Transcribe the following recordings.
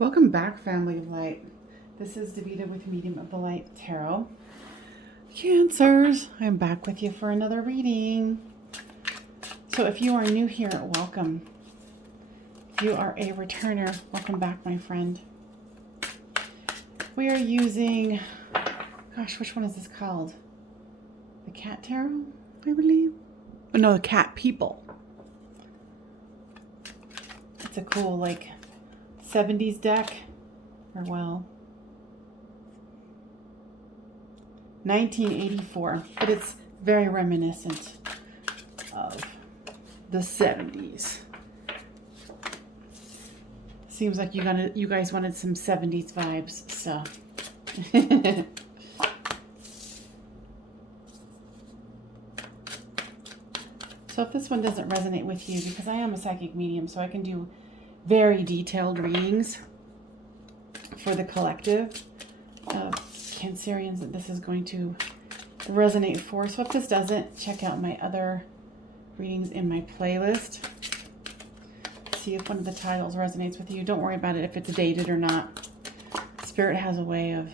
Welcome back, family of light. This is Davida with Medium of the Light Tarot. Cancers, I'm back with you for another reading. So if you are new here, welcome. If you are a returner, welcome back, my friend. We are using, gosh, which one is this called? The Cat Tarot, I believe. Oh, no, the Cat People. It's a cool, 70s deck, or 1984, but it's very reminiscent of the 70s. Seems like you guys wanted some 70s vibes, so. So if this one doesn't resonate with you, because I am a psychic medium, so I can do very detailed readings for the collective of Cancerians that this is going to resonate for. So if this doesn't, check out my other readings in my playlist. See if one of the titles resonates with you. Don't worry about it if it's dated or not. Spirit has a way of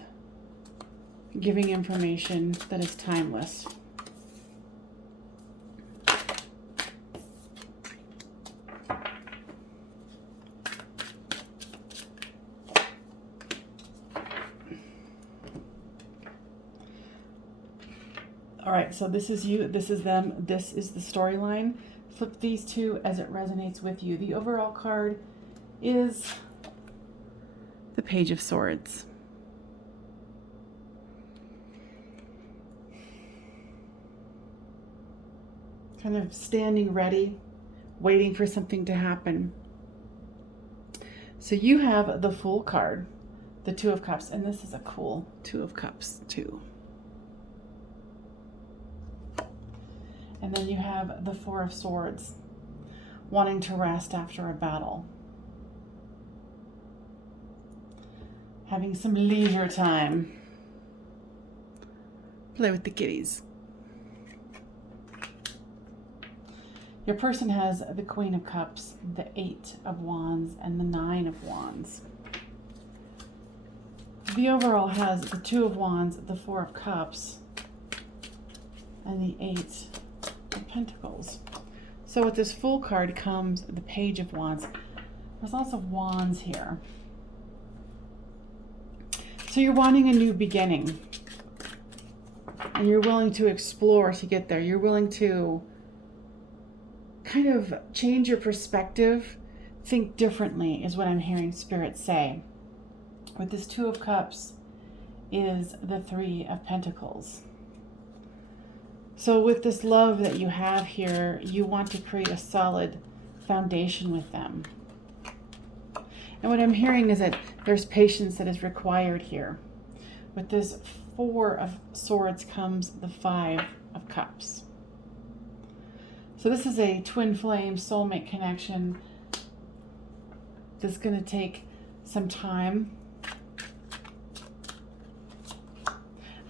giving information that is timeless. All right, so this is you, this is them, this is the storyline. Flip these two as it resonates with you. The overall card is the Page of Swords. Kind of standing ready, waiting for something to happen. So you have the Fool card, the Two of Cups, and this is a cool Two of Cups too. And then you have the Four of Swords, wanting to rest after a battle. Having some leisure time. Play with the kitties. Your person has the Queen of Cups, the Eight of Wands, and the Nine of Wands. The overall has the Two of Wands, the Four of Cups, and the Eight of Pentacles. So with this Fool card comes the Page of Wands. There's lots of wands here. So you're wanting a new beginning. And you're willing to explore to get there. You're willing to kind of change your perspective. Think differently is what I'm hearing Spirit say. With this Two of Cups is the Three of Pentacles. So with this love that you have here, you want to create a solid foundation with them. And what I'm hearing is that there's patience that is required here. With this Four of Swords comes the Five of Cups. So this is a twin flame soulmate connection that's going to take some time.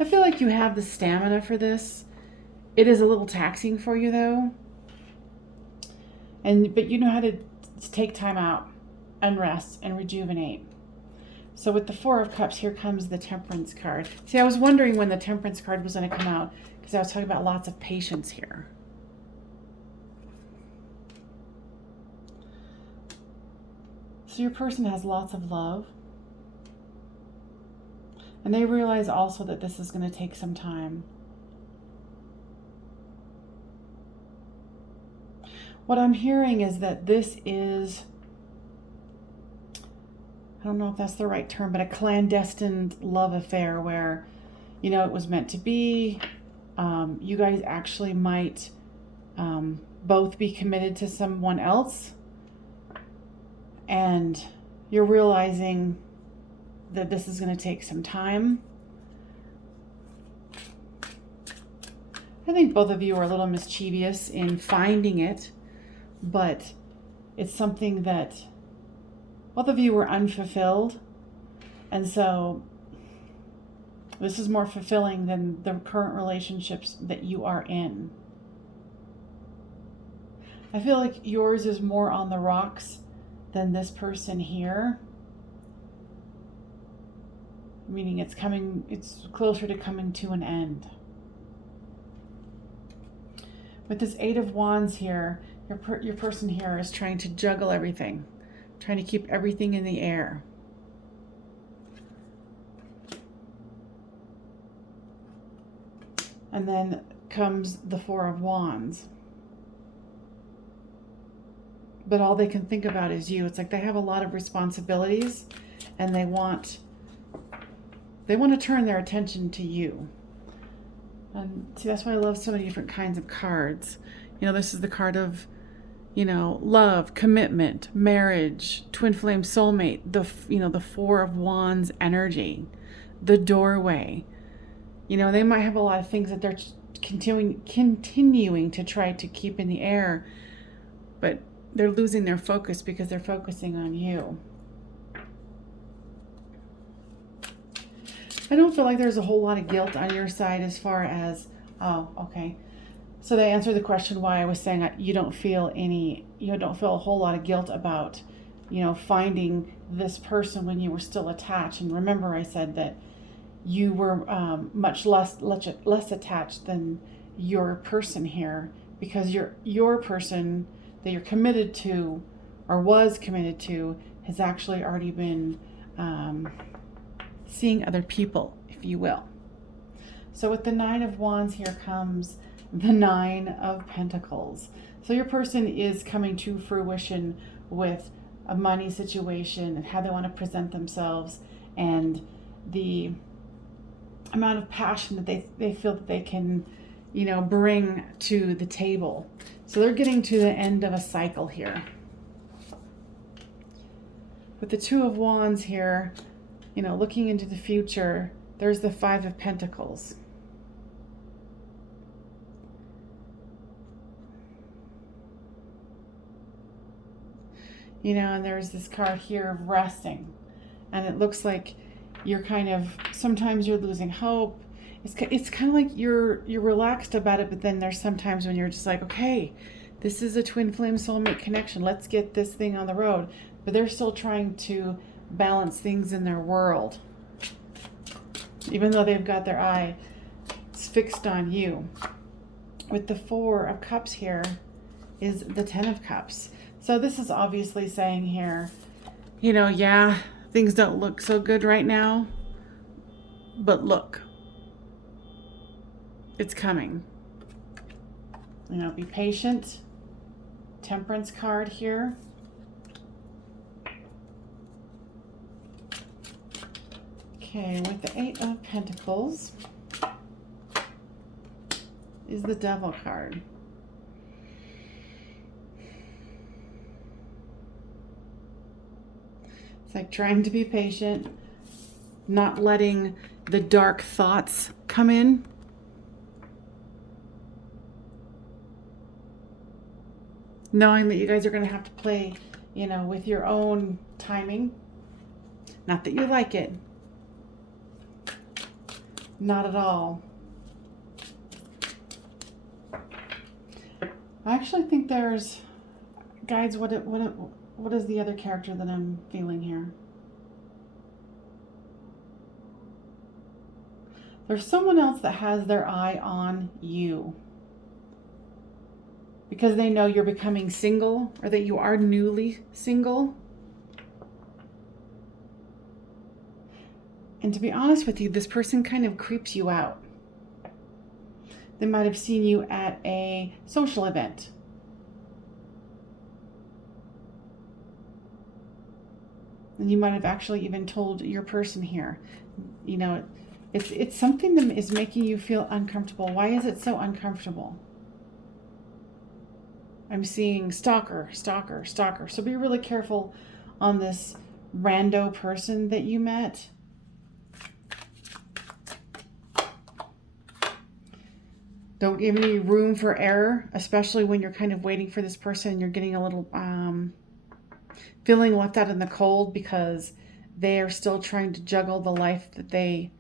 I feel like you have the stamina for this. It is a little taxing for you though. But you know how to take time out and rest and rejuvenate. So with the Four of Cups, here comes the Temperance card. See, I was wondering when the Temperance card was going to come out because I was talking about lots of patience here. So your person has lots of love. And they realize also that this is going to take some time. What I'm hearing is that this is, I don't know if that's the right term, but a clandestine love affair where, you know, it was meant to be. You guys actually might both be committed to someone else. And you're realizing that this is going to take some time. I think both of you are a little mischievous in finding it. But it's something that both of you were unfulfilled. And so this is more fulfilling than the current relationships that you are in. I feel like yours is more on the rocks than this person here. meaning it's closer to coming to an end. With this Eight of Wands here, your person here is trying to juggle everything, trying to keep everything in the air. And then comes the Four of Wands. But all they can think about is you. It's like they have a lot of responsibilities and they want to turn their attention to you. And see, that's why I love so many different kinds of cards. You know, this is the card of, you know, love, commitment, marriage, twin flame soulmate, the Four of Wands energy, the doorway. You know, they might have a lot of things that they're continuing to try to keep in the air, but they're losing their focus because they're focusing on you. I don't feel like there's a whole lot of guilt on your side as far as, oh, okay. So they answered the question why I was saying you don't feel a whole lot of guilt about, you know, finding this person when you were still attached. And remember I said that you were much less attached than your person here, because your person that you're committed to or was committed to has actually already been seeing other people, if you will. So with the Nine of Wands here comes the Nine of Pentacles. So your person is coming to fruition with a money situation and how they want to present themselves and the amount of passion that they feel that they can, you know, bring to the table. So they're getting to the end of a cycle here. With the Two of Wands here, you know, looking into the future, there's the Five of Pentacles. You know, and there's this card here of resting. And it looks like you're kind of, sometimes you're losing hope. It's kind of like you're relaxed about it, but then there's sometimes when you're just like, okay, this is a twin flame soulmate connection. Let's get this thing on the road. But they're still trying to balance things in their world, even though they've got their eye fixed on you. With the Four of Cups here is the Ten of Cups. So this is obviously saying here, you know, yeah, things don't look so good right now, but look, it's coming. You know, be patient. Temperance card here. Okay, with the Eight of Pentacles is the Devil card. It's like trying to be patient, not letting the dark thoughts come in. Knowing that you guys are going to have to play, you know, with your own timing. Not that you like it. Not at all. I actually think there's, guides, what is the other character that I'm feeling here? There's someone else that has their eye on you, because they know you're becoming single or that you are newly single. And to be honest with you, this person kind of creeps you out. They might have seen you at a social event. And you might have actually even told your person here, you know, it's something that is making you feel uncomfortable. Why is it so uncomfortable? I'm seeing stalker, stalker, stalker. So be really careful on this rando person that you met. Don't give any room for error, especially when you're kind of waiting for this person and you're getting a little feeling left out in the cold because they are still trying to juggle the life that they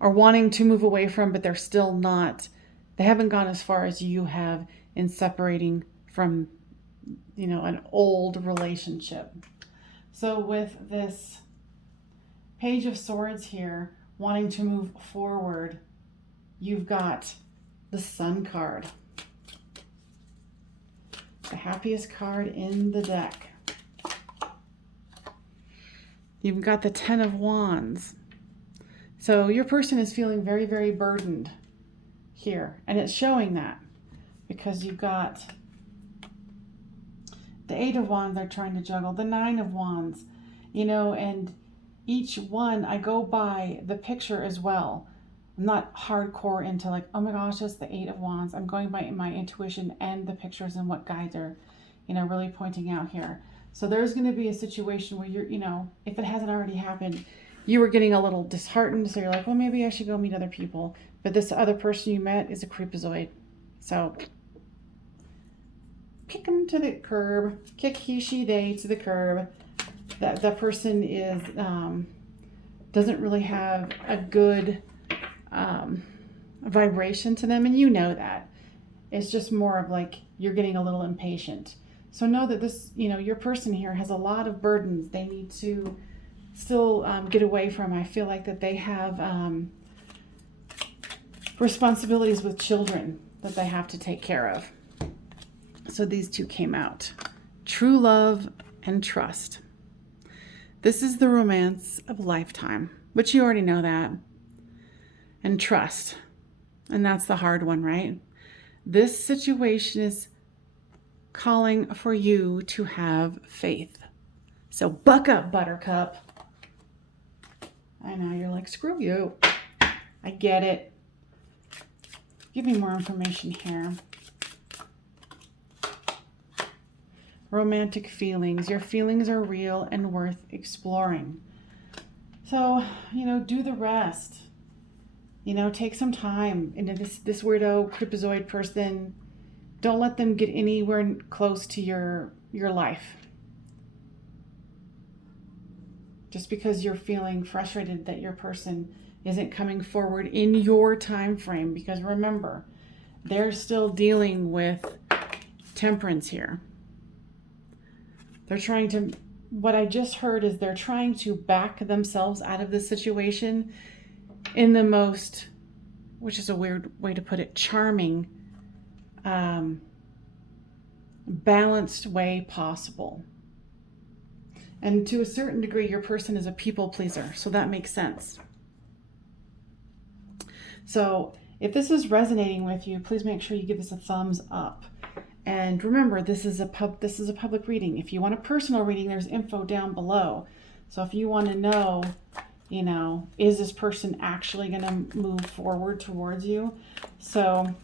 are wanting to move away from, but they're still not, they haven't gone as far as you have in separating from, you know, an old relationship. So with this Page of Swords here, wanting to move forward. You've got the Sun card. The happiest card in the deck. You've got the Ten of Wands. So your person is feeling very, very burdened here. And it's showing that because you've got the Eight of Wands they're trying to juggle, the Nine of Wands, you know, and each one I go by the picture as well. I'm not hardcore into like, oh my gosh, it's the Eight of Wands. I'm going by my intuition and the pictures and what guides are, you know, really pointing out here. So there's going to be a situation where you're, you know, if it hasn't already happened, you were getting a little disheartened. So you're like, well, maybe I should go meet other people. But this other person you met is a creepazoid. So kick them to the curb. Kick he, she, they to the curb. That person is doesn't really have a good vibration to them, and you know that. It's just more of like you're getting a little impatient. So know that this, you know, your person here has a lot of burdens they need to still get away from. I feel like that they have responsibilities with children that they have to take care of. So these two came out. True love and trust. This is the romance of a lifetime, which you already know that. And trust. And that's the hard one, right? This situation is calling for you to have faith. So buck up, Buttercup. I know, you're like, screw you. I get it. Give me more information here. Romantic feelings. Your feelings are real and worth exploring. So, you know, do the rest. You know, take some time into this weirdo creepazoid person. Don't let them get anywhere close to your life. Just because you're feeling frustrated that your person isn't coming forward in your time frame. Because remember, they're still dealing with temperance here. They're trying to, what I just heard is they're trying to back themselves out of this situation in the most, which is a weird way to put it, charming, balanced way possible. And to a certain degree, your person is a people pleaser, so that makes sense. So if this is resonating with you, please make sure you give this a thumbs up. And remember, this is a public reading. If you want a personal reading, there's info down below. So if you want to know, you know, is this person actually going to move forward towards you? So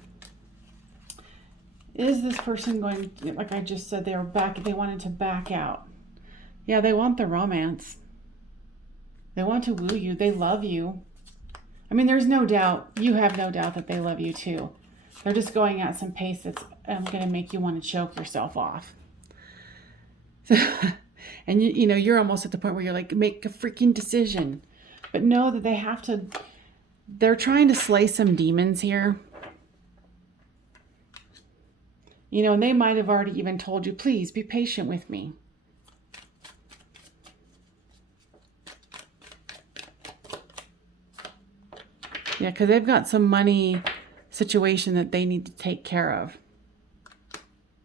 is this person going, like I just said, they wanted to back out. Yeah, they want the romance. They want to woo you. They love you. I mean, there's no doubt, you have no doubt that they love you too. They're just going at some pace that's going to make you want to choke yourself off. And you know, you're almost at the point where you're like, make a freaking decision. But know that they have to, they're trying to slay some demons here. You know, and they might have already even told you, please be patient with me. Yeah, because they've got some money situation that they need to take care of.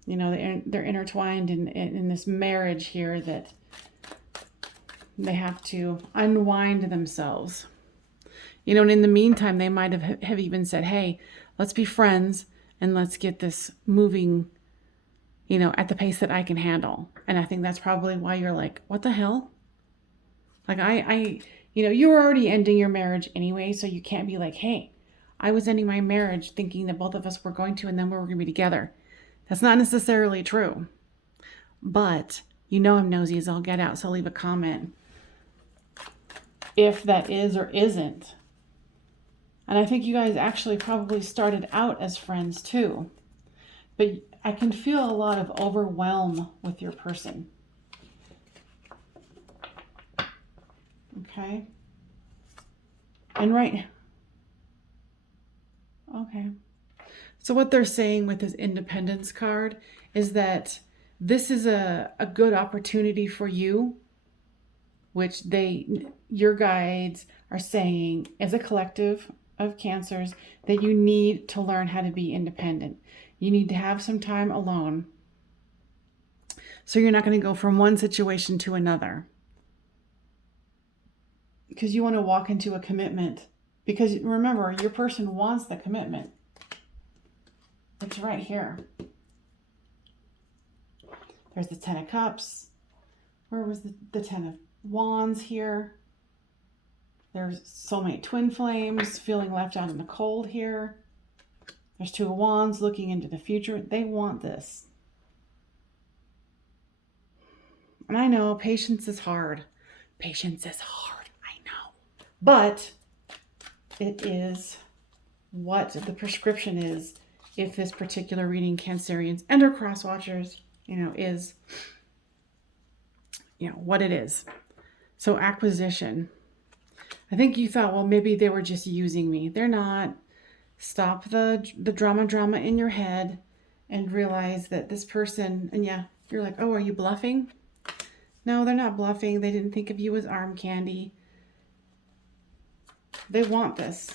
You know, they're intertwined in this marriage here that they have to unwind themselves. You know, and in the meantime, they might have even said, hey, let's be friends and let's get this moving, you know, at the pace that I can handle. And I think that's probably why you're like, what the hell? Like you know, you were already ending your marriage anyway, so you can't be like, hey, I was ending my marriage thinking that both of us were going to, and then we were going to be together. That's not necessarily true. But you know I'm nosy as I'll get out, so I'll leave a comment if that is or isn't. And I think you guys actually probably started out as friends too. But I can feel a lot of overwhelm with your person. Okay. And right. Okay. So what they're saying with this independence card is that this is a good opportunity for you which your guides are saying as a collective of cancers that you need to learn how to be independent. You need to have some time alone. So you're not going to go from one situation to another. Because you want to walk into a commitment. Because remember, your person wants the commitment. It's right here. There's the 10 of Cups. Where was the 10 of Wands here? There's soulmate twin flames feeling left out in the cold here. There's 2 of Wands looking into the future. They want this. And I know patience is hard. Patience is hard, I know. But it is what the prescription is if this particular reading, Cancerians and or cross watchers, is, what it is. So acquisition. I think you thought, well, maybe they were just using me. They're not. Stop the drama in your head and realize that this person, and yeah, you're like, oh, are you bluffing? No, they're not bluffing. They didn't think of you as arm candy. They want this.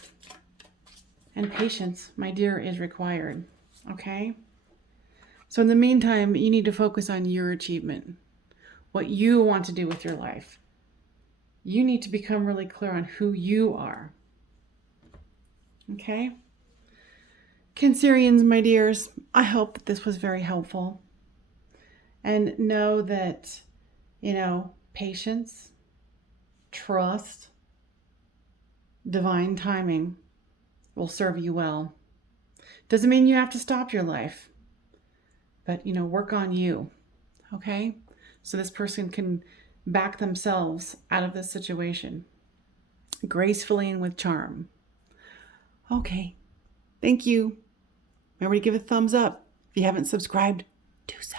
And patience, my dear, is required. Okay? So in the meantime, you need to focus on your achievement. What you want to do with your life. You need to become really clear on who you are. Okay? Cancerians, my dears, I hope that this was very helpful. And know that, patience, trust, divine timing will serve you well. Doesn't mean you have to stop your life, but, work on you, okay? So this person can back themselves out of this situation gracefully and with charm. Okay, thank you. Remember to give a thumbs up. If you haven't subscribed, do so.